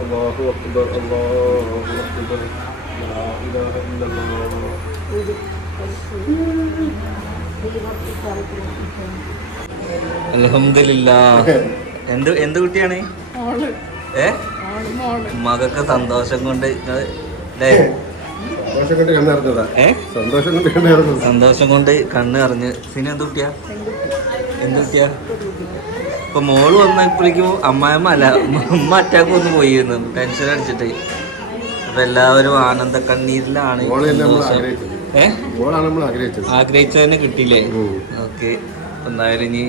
الله أكبر الله أكبر لا إله إلا الله അലഹമില്ല എന്ത് എന്ത് കുട്ടിയാണ് ഏ മകക്ക് സന്തോഷം കൊണ്ട് ഇങ്ങള് ല്ലേ? സന്തോഷം കൊണ്ട് കണ്ണറിഞ്ഞതാ ഏ സന്തോഷം കൊണ്ട് കണ്ണറിഞ്ഞത് സന്തോഷം കൊണ്ട് കണ്ണ് അറിഞ്ഞ് സിന എന്ത് കുട്ടിയാ എന്ത് കുട്ടിയാ ഇപ്പൊ മോൾ വന്നപ്പോഴേക്കും അമ്മായമ്മ അല്ല ഉമ്മ അറ്റാക്ക് വന്ന് പോയിരുന്നു ടെൻഷൻ അടിച്ചിട്ട്. അപ്പൊ എല്ലാവരും ആനന്ദ കണ്ണീരിലാണ്. ആഗ്രഹിച്ചത്. ആഗ്രഹിച്ചതന്നെ കിട്ടിയില്ലേ. ഓക്കെ. എന്തായാലും ഇനി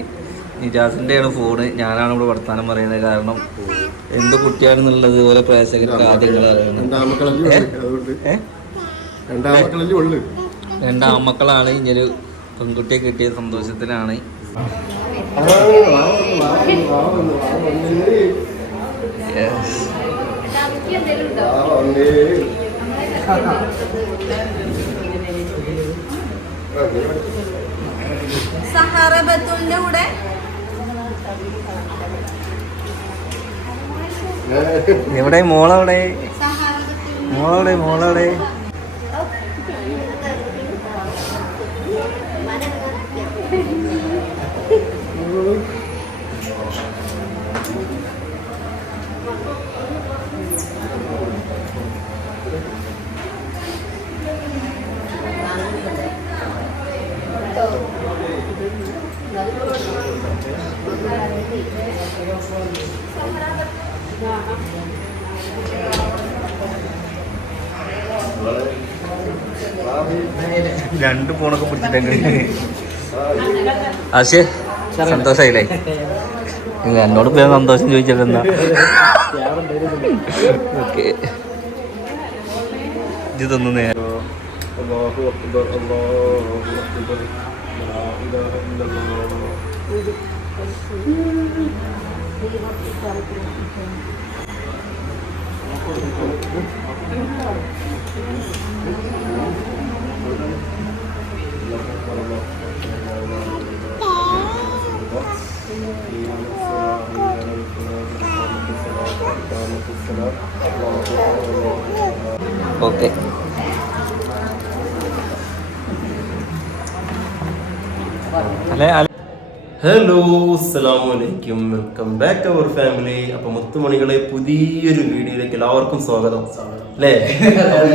നിജാസിന്റെയാണ് ഫോണ്. ഞാനാണ് ഇവിടെ വർത്തമാനം പറയുന്നത് കാരണം എന്ത് കുട്ടിയാണെന്നുള്ളത് ഓരോ പ്രേക്ഷകർക്ക് ആദ്യങ്ങൾ രണ്ടാം രണ്ടാമക്കളല്ലേ ഇനി ഒരു രണ്ടാമക്കളാണ് പെൺകുട്ടിയെ കിട്ടിയ സന്തോഷത്തിലാണ്. Yes. സഹാറ ബത്തുലിന്റെ കൂടെ? എവിടെ മോളവിടെ? മോളെവിടെ മോളെവിടെ. രണ്ട് ഫോണൊക്കെ പിടിച്ചിട്ടുണ്ട് ആശേ സന്തോഷായില്ലേ? എന്നോട് പോയാൽ സന്തോഷം ചോദിച്ചിട്ടെന്നാ ഓക്കെ. ഇത് തന്നു നേരം. അള്ളാഹു അക്ബർ അള്ളാഹു അക്ബർ ഓക്കെ അല്ലെ ഹലോ അസ്സലാമലൈക്കും വെൽക്കം ബാക്ക് അവർ ഫാമിലി അപ്പൊ മുത്തുമണികളെ പുതിയൊരു വീഡിയോയിലേക്ക് എല്ലാവർക്കും സ്വാഗതം. അല്ലേ?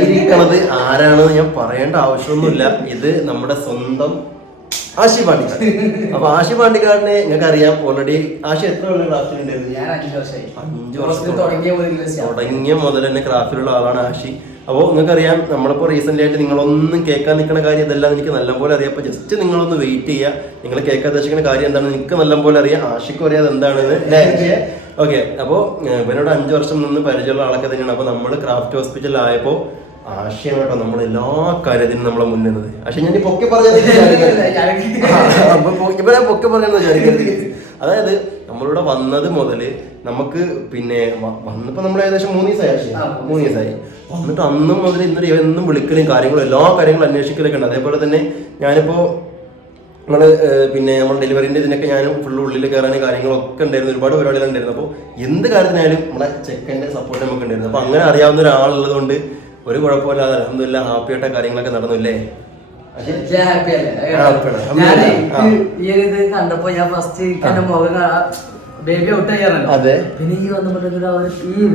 ഇരിക്കണത് ആരാണെന്ന് ഞാൻ പറയേണ്ട ആവശ്യമൊന്നുമില്ല. ഇത് നമ്മുടെ സ്വന്തം ആശി പാണ്ടിക്കാട് അപ്പൊ ആശി പാണ്ടിക്കാടിനെ നിങ്ങൾക്ക് അറിയാം ഓൾറെഡി ആശി എത്ര കൊല്ലം ക്ലാസ്സിലുണ്ടായിരുന്നു ഞാൻ അഞ്ച് വർഷം. തുടങ്ങിയ മുതൽ തന്നെ ക്രാഫ്റ്റിലുള്ള ആളാണ് ആഷി അപ്പോൾ നിങ്ങൾക്കറിയാം നമ്മളിപ്പോൾ റീസെന്റ് ആയിട്ട് നിങ്ങളൊന്നും കേൾക്കാൻ നിൽക്കുന്ന കാര്യം ഇതെല്ലാം എനിക്ക് നല്ലപോലെ അറിയാം. അപ്പോൾ ജസ്റ്റ് നിങ്ങളൊന്ന് വെയിറ്റ് ചെയ്യുക. നിങ്ങൾ കേൾക്കാൻ ഉദ്ദേശിക്കുന്ന കാര്യം എന്താണെന്ന് എനിക്ക് നല്ലപോലെ അറിയാം. ആഷിക്കും അറിയാതെ എന്താണെന്ന് ഓക്കെ അപ്പോൾ ഇവരോട് അഞ്ച് വർഷം നിന്ന് പരിചയമുള്ള ആളൊക്കെ തന്നെയാണ്. അപ്പോൾ നമ്മൾ ക്രാഫ്റ്റ് ഹോസ്പിറ്റലിൽ ആയപ്പോൾ ആശയാണ് കേട്ടോ നമ്മൾ എല്ലാ കാര്യത്തിനും നമ്മളെ മുന്നിൽ പക്ഷെ ഞാൻ പൊക്കെ ഇവിടെ പൊക്കെ പറയുന്നത് വിചാരിക്കരുത്. അതായത് നമ്മളിവിടെ വന്നത് മുതൽ നമുക്ക് പിന്നെ വന്നപ്പോൾ വന്നപ്പോ നമ്മൾ ഏകദേശം മൂന്ന് ദിവസമായി മൂന്ന് ദിവസമായി വന്നിട്ട് അന്നും മുതൽ ഇന്നലെ എന്നും വിളിക്കലും കാര്യങ്ങളും എല്ലാ കാര്യങ്ങളും അന്വേഷിക്കലൊക്കെ ഉണ്ട്. അതേപോലെ തന്നെ ഞാനിപ്പോ നമ്മൾ ഏഹ്, പിന്നെ നമ്മൾ ഡെലിവറിന്റെ ഇതിനൊക്കെ ഞാനും ഫുള്ള് ഉള്ളിൽ കയറാനും കാര്യങ്ങളൊക്കെ ഉണ്ടായിരുന്നു. ഒരുപാട് പരിപാടികൾ ഉണ്ടായിരുന്നു. അപ്പോൾ എന്ത് കാര്യത്തിനായാലും നമ്മളെ ചെക്കന്റെ സപ്പോർട്ട് നമുക്ക് ഉണ്ടായിരുന്നു അപ്പോൾ അങ്ങനെ അറിയാവുന്ന ഒരാളുള്ളത് കൊണ്ട് ഒരു കുഴപ്പമില്ലാതെ അലഹമില്ല ഹാപ്പി ആയിട്ട കാര്യങ്ങളൊക്കെ നടന്നില്ലേ അല്ലേ? കണ്ടപ്പോ ഞാൻ ഫസ്റ്റ് എന്റെ മുഖം ബേബി ഔട്ട് അതെ. പിന്നെ ഈ വന്നപ്പോഴത്തേക്ക് ഈ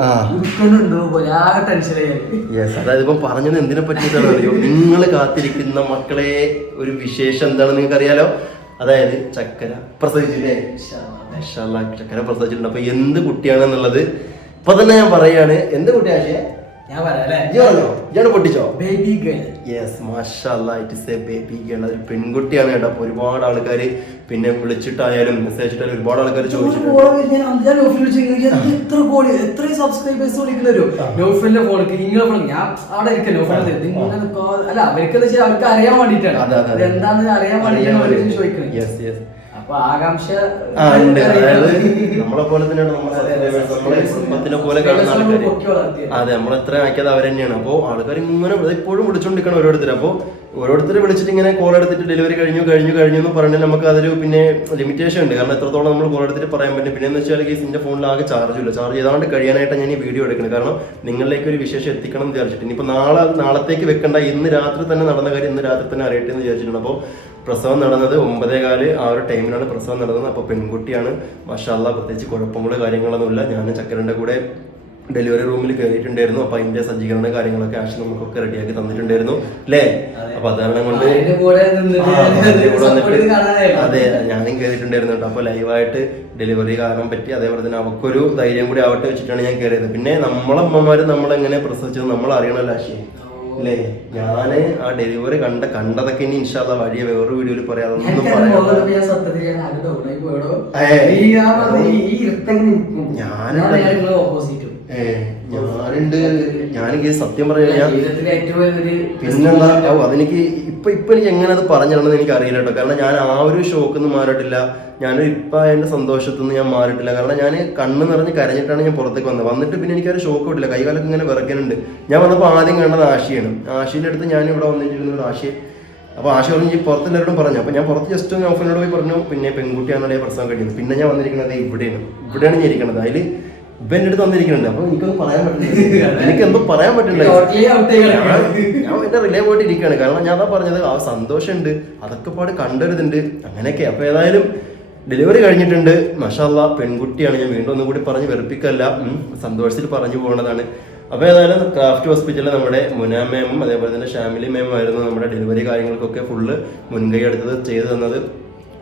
ആ. ഇരിക്കുന്നുണ്ടോ പോലെ ആകെ ടെൻഷനായി യെസ് അതായത് ഇപ്പം പറഞ്ഞത് എന്തിനെ പറ്റിയിട്ടാണ് അറിയോ? നിങ്ങൾ കാത്തിരിക്കുന്ന മക്കളെ ഒരു വിശേഷം എന്താണെന്ന് നിങ്ങൾക്ക് അറിയാലോ? അതായത് ചക്കര പ്രസവിച്ചില്ലേ? ചക്കര പ്രസവിച്ചിട്ടുണ്ട്. അപ്പൊ എന്ത് കുട്ടിയാണെന്നുള്ളത് ഇപ്പൊ തന്നെ ഞാൻ പറയാണ്. എന്ത് കുട്ടിയാശയ ഞാൻ പറയാം പൊട്ടിച്ചോ? Baby girl yes മാഷാല്ലാ it is a baby girl അതൊരു പെൺകുട്ടിയാണ് കേട്ടോ. അപ്പൊ ഒരുപാട് ആൾക്കാർ പിന്നെ വിളിച്ചിട്ടായാലും മെസ്സേജ് ഇട്ടാലും ഒരുപാട് ആൾക്കാർ ചോദിച്ചിട്ടുണ്ട്. അറിയാൻ വേണ്ടിട്ടാണ് എന്താണെന്ന് അറിയാൻ ചോദിക്കുന്നത് ഉണ്ട്. അതായത് നമ്മളെ പോലെ തന്നെയാണ് നമ്മളെ കുടുംബത്തിനെ പോലെ പോലെ കാണുന്ന ആൾക്കാർ അതെ നമ്മൾ എത്ര ആക്കിയത് അവർ തന്നെയാണ്. അപ്പോൾ ആൾക്കാർ ഇങ്ങനെ ഇപ്പോഴും വിളിച്ചുകൊണ്ടിരിക്കണം ഓരോരുത്തർ അപ്പോൾ ഓരോരുത്തർ വിളിച്ചിട്ട് ഇങ്ങനെ കോൾ എടുത്തിട്ട് ഡെലിവറി കഴിഞ്ഞു കഴിഞ്ഞു കഴിഞ്ഞു എന്ന് പറഞ്ഞാൽ നമുക്ക് അതൊരു പിന്നെ ലിമിറ്റേഷൻ ഉണ്ട്. കാരണം എത്രത്തോളം നമ്മൾ കോൾ എടുത്തിട്ട് പറയാൻ പറ്റും. പിന്നെ എന്ന് വെച്ചാൽ കേസ് എന്റെ ഫോണിൽ ആകെ ചാർജ് ഇല്ല. ചാർജ് ചെയ്താണ്ട് കഴിയാനായിട്ട് ഞാൻ ഈ വീഡിയോ എടുക്കുന്നത്. കാരണം നിങ്ങളിലേക്ക് ഒരു വിശേഷം എത്തിക്കണം എന്ന് വിചാരിച്ചിട്ട്. ഇനിയിപ്പോൾ നാളെ നാളത്തേക്ക് വെക്കണ്ട. ഇന്ന് രാത്രി തന്നെ നടന്ന കാര്യം ഇന്ന് രാത്രി തന്നെ അറിയട്ടെ എന്ന് വിചാരിച്ചിട്ടുണ്ട് അപ്പോൾ പ്രസവം നടന്നത് ഒമ്പതേ കാൽ ആ ഒരു ടൈമിലാണ് പ്രസവം നടന്നത്. അപ്പോൾ പെൺകുട്ടിയാണ് മഷാല്ല പ്രത്യേകിച്ച് കുഴപ്പങ്ങളോ കാര്യങ്ങളൊന്നുമില്ല. ഞാൻ ചക്കരന്റെ കൂടെ ഡെലിവറി റൂമിൽ കയറിയിട്ടുണ്ടായിരുന്നു. അപ്പൊ അതിന്റെ സജ്ജീകരണ കാര്യങ്ങളൊക്കെ ആശ് നമുക്കൊക്കെ റെഡിയാക്കി തന്നിട്ടുണ്ടായിരുന്നു. അല്ലേ അപ്പൊ അത് കാരണം കൊണ്ട് അതെ ഞാനും കയറിയിട്ടുണ്ടായിരുന്നു കേട്ടോ. അപ്പൊ ലൈവായിട്ട് ഡെലിവറി കാരണം പറ്റി അതേപോലെ തന്നെ അവക്കൊരു ധൈര്യം കൂടി ആവട്ടെ വെച്ചിട്ടാണ് ഞാൻ കയറിയത്. പിന്നെ നമ്മളെ അമ്മമാര് നമ്മളെങ്ങനെ പ്രസവിച്ചത് നമ്മൾ അറിയണല്ലോ ആശയം അല്ലേ ഞാൻ ആ ഡെലിവറി കണ്ട കണ്ടതൊക്കെ ഇനി ഇൻഷാല്ല വഴിയെ വേറൊരു വീഡിയോയിൽ എനിക്കത് പറയാൻ മുകളിൽ ഞാൻ ഞാൻ ഞാനുണ്ട്. ഞാനെനിക്ക് സത്യം പറയാ പിന്നെന്താ? ഓ അതെനിക്ക് ഇപ്പൊ ഇപ്പൊ എനിക്ക് എങ്ങനെ അത് പറഞ്ഞിടണമെന്ന് എനിക്ക് അറിയില്ല കേട്ടോ. കാരണം ഞാൻ ആ ഒരു ഷോക്ക് ഒന്നും മാറിയിട്ടില്ല. ഞാൻ ഇപ്പൊ എന്റെ സന്തോഷത്തിൽ നിന്ന് ഞാൻ മാറിയിട്ടില്ല. കാരണം ഞാൻ കണ്ണ് നിറഞ്ഞ് കരഞ്ഞിട്ടാണ് ഞാൻ പുറത്തേക്ക് വന്നത്. വന്നിട്ട് പിന്നെ എനിക്ക് ഒരു ഷോക്ക് വിട്ടില്ല. കൈകാലൊക്കെ ഇങ്ങനെ വിറയ്ക്കാനുണ്ട് ഞാൻ വന്നപ്പോൾ ആദ്യം കണ്ടത് ആശയാണ്. ആശയുടെ അടുത്ത് ഞാൻ ഇവിടെ വന്നിട്ടിരുന്ന ഒരു ആശയം. അപ്പൊ ആശ പറഞ്ഞു ഈ പുറത്ത് എല്ലാവരോടും പറഞ്ഞു. അപ്പൊ ഞാൻ പുറത്ത് ജസ്റ്റ് ഒന്ന് ഓഫനോട് പോയി പറഞ്ഞു. പിന്നെ പെൺകുട്ടിയാണോ പ്രസവം കഴിയുന്നത് പിന്നെ ഞാൻ വന്നിരിക്കുന്നത് ഇവിടെയാണ്. ഇവിടെയാണ് ഞാൻ ഇരിക്കുന്നത്. അതിൽ ഇപ്പൊ എന്റെ അടുത്ത് വന്നിരിക്കുന്നുണ്ട്. അപ്പൊ എനിക്കൊന്നും പറയാൻ പറ്റില്ല. എനിക്ക് എന്തോ പറയാൻ പറ്റില്ല. ഞാൻ എന്റെ റിലേ പോയിട്ട് ഇരിക്കുകയാണ് കാരണം ഞാൻ അതാ പറഞ്ഞത് ആ സന്തോഷമുണ്ട്. അതൊക്കെ പാട് കണ്ടൊരിതുണ്ട്. അങ്ങനെയൊക്കെ. അപ്പൊ ഏതായാലും ഡെലിവറി കഴിഞ്ഞിട്ടുണ്ട്. മഷാല്ല പെൺകുട്ടിയാണ്. ഞാൻ വീണ്ടും ഒന്നും കൂടി പറഞ്ഞ് വെറുപ്പിക്കല്ല. സന്തോഷത്തിൽ പറഞ്ഞു പോകുന്നതാണ് അപ്പൊ ഏതായാലും ക്രാഫ്റ്റ് ഹോസ്പിറ്റലിൽ നമ്മുടെ മുന മേമും അതേപോലെ തന്നെ ഷാമിലി മേമും ആയിരുന്നു നമ്മുടെ ഡെലിവറി കാര്യങ്ങൾക്കൊക്കെ ഫുള്ള് മുൻകൈ എടുത്തത് ചെയ്തു തന്നത്.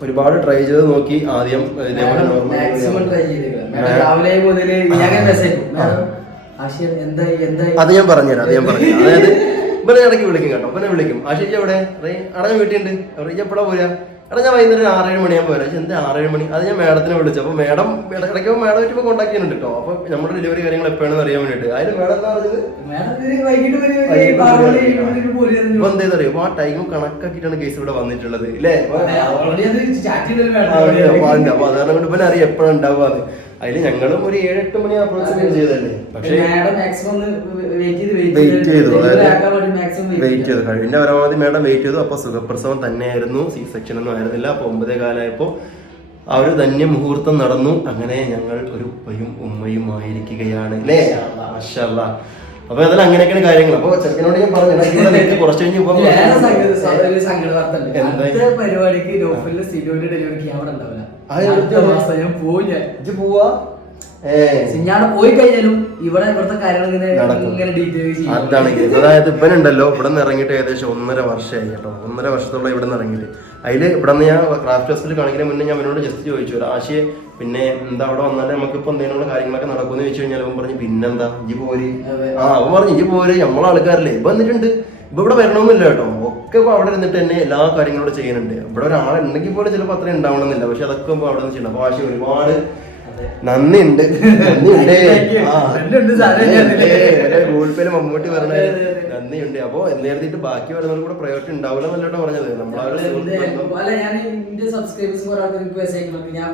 ഒരുപാട് ട്രൈ ചെയ്ത് നോക്കി. ആദ്യം ഇതേപോലെ മാക്സിമം രാവിലെ മുതൽ അത് ഞാൻ പറഞ്ഞുതരാം അത് ഞാൻ പറഞ്ഞുതരാം. അതായത് ഇവനെ ഇടയ്ക്ക് വിളിക്കും കേട്ടോ ഇവനെ വിളിക്കും. ആശിക്ക് എവിടെ? അടഞ്ഞ വീട്ടിലുണ്ട്. അവിടെ എപ്പോഴാ പോരാ? എടാ ഞാൻ വൈകുന്നേരം ആറേഴ് ആറേഴ് പോരാ. വരാം എന്താ ആറേഴ് മണി? അത് ഞാൻ മാഡത്തിനെ വിളിച്ചു. അപ്പോൾ മാഡം ഇടയ്ക്ക് മാഡം ഇപ്പോൾ കോൺടാക്ട് ചെയ്യുന്നുണ്ട് കേട്ടോ. അപ്പോൾ നമ്മുടെ ഡെലിവറി കാര്യങ്ങൾ എപ്പോഴാണെന്ന് അറിയാൻ വേണ്ടിട്ട് അതിന് മേഡം എന്താ പറഞ്ഞത്? എന്താ അറിയോ ആ ടൈം കണക്കാക്കിയിട്ടാണ് കേസ് ഇവിടെ വന്നിട്ടുള്ളത് ഇല്ലേ? അതെ, already അത് chat ചെയ്തല്ലോ ആ, ഉണ്ട്. മാഡം. അപ്പൊ ഉണ്ട്. അപ്പൊ അത് ഇവനെ അറിയാം എപ്പോഴാണ് ഉണ്ടാവുക അതിൽ ഞങ്ങളും ഒരു ഏഴെട്ട് മണി അപ്രോക്സിമേറ്റ് ചെയ്തല്ലേ? പക്ഷേ വെയിറ്റ് ചെയ്ത് വെയിറ്റ് ചെയ്തു. കഴിഞ്ഞ പരമാവധി മാഡം വെയിറ്റ് ചെയ്തു. അപ്പൊ സുഖപ്രസവം തന്നെയായിരുന്നു. സി സെക്ഷൻ ഒന്നും ആയിരുന്നില്ല. അപ്പൊ ഒമ്പതേ കാലമായപ്പോ ആ ഒരു ധന്യ മുഹൂർത്തം നടന്നു. അങ്ങനെ ഞങ്ങൾ ഒരു ഉപ്പയും ഉമ്മയും ആയിരിക്കുകയാണ്. അല്ലേ? മഷല്ല അപ്പൊ അതെല്ലാം അങ്ങനെയൊക്കെയാണ് കാര്യങ്ങൾ. അപ്പൊ ചെറുക്കനോട് ഞാൻ പറഞ്ഞു കുറച്ച് കഴിഞ്ഞ്? പരിപാടിക്ക് ഡെലിവറി ക്യാമറ ഉണ്ടാവില്ല. ഞാൻ പോയി ഞാൻ ഇജ്ജ് പോവാ? ഏ. ഞാൻ പോയി കഴിഞ്ഞാലും ഇവിടെ ഇവിടുത്തെ കാര്യങ്ങൾ ഇങ്ങനെ ഡീറ്റെയിൽ അതാണ് അതായത് ഇവനുണ്ടല്ലോ ഇവിടെ നിന്ന് ഇറങ്ങിയിട്ട് ഏകദേശം ഒന്നര വർഷമായി കേട്ടോ. ഒന്നര വർഷത്തോളം ഇവിടെ നിന്ന് ഇറങ്ങിയിട്ട്. അതിൽ ഇവിടെ നിന്ന് ഞാൻ ക്രാഫ്റ്റ് ഹൗസിൽ കാണിക്കുന്ന മുന്നേ ഞാൻ അവനോട് ജസ്റ്റ് ചോദിച്ചു. ഒരു ആശയെ പിന്നെ എന്താ അവിടെ വന്നാൽ നമുക്കിപ്പോൾ എന്തെങ്കിലും കാര്യങ്ങളൊക്കെ നടക്കുമെന്ന് ചോദിച്ചു കഴിഞ്ഞാൽ അവൻ പറഞ്ഞു പിന്നെന്താ? ഇജ്ജ് പോര്. ആ അവൻ പറഞ്ഞു ഇജ്ജ് പോര്. നമ്മളെ ആൾക്കാരല്ലേ ഇപ്പൊ വന്നിട്ടുണ്ട്. ഇപ്പൊ ഇവിടെ വരണമെന്നില്ല കേട്ടോ. ഒക്കെ ഇപ്പൊ അവിടെ ഇരുന്നിട്ട് തന്നെ എല്ലാ കാര്യങ്ങളും ചെയ്യുന്നുണ്ട്. ഇവിടെ ഒരാളുണ്ടെങ്കിൽ പോലും ചിലപ്പോൾ അത്രയും ഉണ്ടാവണമെന്നില്ല. പക്ഷെ അതൊക്കെ ഇപ്പൊ അവിടെ നിന്ന് ചെയ്യണം അപ്പൊ ആശയം ഒരുപാട് നന്ദിയുണ്ട്. ഗൂഗിൾ പേയിൽ മമ്മൂട്ടി പറഞ്ഞ അതെ, അതെ, അതെ. നന്ദിയുണ്ട്. അപ്പൊ എന്നെഴുതിയിട്ട് ബാക്കി വരുന്നവർ കൂടെ പ്രയോറിറ്റി ഉണ്ടാവില്ല എന്നല്ലോ പറഞ്ഞത്. നമ്മളെ സബ്സ്ക്രൈബേഴ്സ് ഞാൻ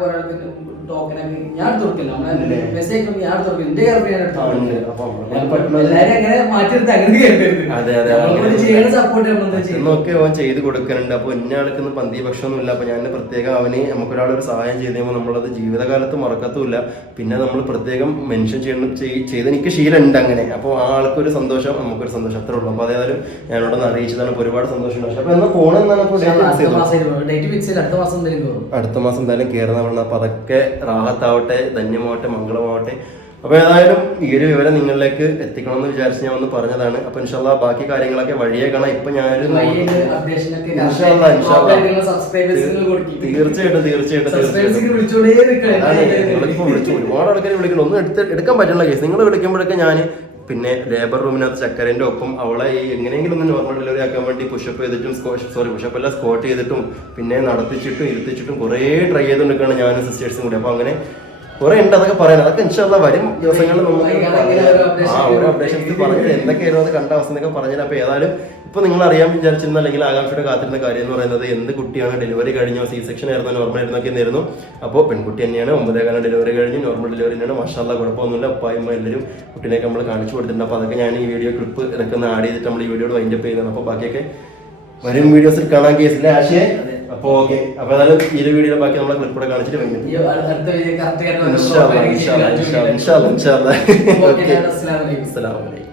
ആക്കി ഞാൻ എടുത്ത് കൊടുക്കില്ല നമ്മളെ മെസ്സേജ് എടുത്ത് കൊടുക്കില്ല എന്റെ എടുത്ത്. അപ്പൊ അങ്ങനെ മാറ്റിയെടുത്ത് അങ്ങനെ. ചെയ്യണ സപ്പോർട്ട് എന്നൊക്കെ അവൻ ചെയ്ത് കൊടുക്കുന്നുണ്ട് അപ്പൊ ഇന്ന ആൾക്കൊന്നും പന്തി ഭക്ഷണമൊന്നുമില്ല അപ്പൊ ഞാൻ പ്രത്യേകം അവന് നമുക്കൊരാൾ ഒരു സഹായം ചെയ്ത് കഴിയുമ്പോൾ നമ്മളത് ജീവിതകാലത്ത് മറക്കത്തുമില്ല. പിന്നെ നമ്മൾ പ്രത്യേകം മെൻഷൻ ചെയ്യണം ചെയ്- ചെയ്ത് എനിക്ക് ശീലമുണ്ട് അങ്ങനെ. അപ്പോൾ ആ ആൾക്കൊരു സന്തോഷം നമുക്കൊരു സന്തോഷം. അത്രേ ഉള്ളൂ. അപ്പൊ അതേതായാലും ഒന്ന് അറിയിച്ചതാണ്. അപ്പൊ ഒരുപാട് സന്തോഷമുണ്ട്. പക്ഷെ അപ്പോൾ date fix അടുത്ത? മാസം അടുത്ത എന്തായാലും കയറുന്നതാണ് അപ്പൊ അതൊക്കെ റാഹത്താവട്ടെ ധന്യമാവട്ടെ മംഗളമാവട്ടെ. അപ്പോൾ ഏതായാലും ഈ ഒരു വിവരം നിങ്ങളിലേക്ക് എത്തിക്കണം എന്ന് വിചാരിച്ച് ഞാൻ ഒന്ന് പറഞ്ഞതാണ്. അപ്പൊ ഇൻഷാല്ല ബാക്കി കാര്യങ്ങളൊക്കെ വഴിയെ കാണാം ഇപ്പൊ ഞാനൊരു തീർച്ചയായിട്ടും തീർച്ചയായിട്ടും വിളിച്ചു ഒരുപാട് ആൾക്കാർ വിളിക്കണം. ഒന്നും എടുത്ത് എടുക്കാൻ പറ്റുള്ള കേസ്. നിങ്ങൾ വിളിക്കുമ്പോഴൊക്കെ ഞാൻ പിന്നെ ലേബർ റൂമിനകത്ത് ചക്കരന്റെ ഒപ്പം അവളെ ഈ എങ്ങനെയെങ്കിലും ഒന്ന് നോർമൽ ഡെലിവറി ആക്കാൻ വേണ്ടി പുഷപ്പ് ചെയ്തിട്ടും സോറി പുഷപ്പ് അല്ല സ്കോട്ട് ചെയ്തിട്ടും പിന്നെ നടത്തിച്ചിട്ടും ഇരുത്തിച്ചിട്ടും കുറേ ട്രൈ ചെയ്തുകൊണ്ടിരിക്കുകയാണ് ഞാനും സിസ്റ്റേഴ്സും കൂടി. അപ്പോൾ അങ്ങനെ കുറെ ഉണ്ട് അതൊക്കെ പറയാൻ. അതൊക്കെ ഇൻഷാല്ല വരും ദിവസങ്ങളിൽ നമുക്ക് ആ ഒരു അപ്ഡേഷൻസ് പറഞ്ഞത് എന്തൊക്കെയായിരുന്നു അത് കണ്ട അവസ്ഥ എന്നൊക്കെ പറഞ്ഞത് അപ്പൊ ഏതായാലും ഇപ്പൊ നിങ്ങൾ അറിയാൻ വിചാരിച്ചിരുന്ന അല്ലെങ്കിൽ ആകാംക്ഷയുടെ കാത്തിരുന്ന കാര്യം എന്ന് പറയുന്നത് എന്ത് കുട്ടിയാണ് ഡെലിവറി കഴിഞ്ഞോ? സി സെക്ഷൻ ആയിരുന്നു നോർമൽ ആയിരുന്നൊക്കെ ആയിരുന്നു. അപ്പോൾ പെൺകുട്ടി തന്നെയാണ് ഒമ്പതേകാലം ഡെലിവറി കഴിഞ്ഞ് നോർമൽ ഡെലിവറി തന്നെയാണ്. മഷാല്ല കുഴപ്പമൊന്നുമില്ല. അപ്പായും എല്ലാവരും കുട്ടീനെയൊക്കെ നമ്മൾ കാണിച്ചു കൊടുത്തിട്ടുണ്ട്. അപ്പോൾ അതൊക്കെ ഞാൻ ഈ വീഡിയോ ക്ലിപ്പ് ഇതൊക്കെ ഒന്ന് ആഡ് ചെയ്തിട്ട് നമ്മൾ ഈ വീഡിയോ വൈൻഡപ്പ് ചെയ്യുന്നത് അപ്പോൾ ബാക്കിയൊക്കെ വരും വീഡിയോസിൽ കാണാൻ കേസിലെ ആശയെ? അപ്പോൾ ഓക്കെ. അപ്പൊ ഏതായാലും ഈ ഒരു വീഡിയോ ബാക്കി നമ്മളെ ക്ലിപ്പ് കൂടെ കാണിച്ചിട്ട് വൈൻഡ് ഈ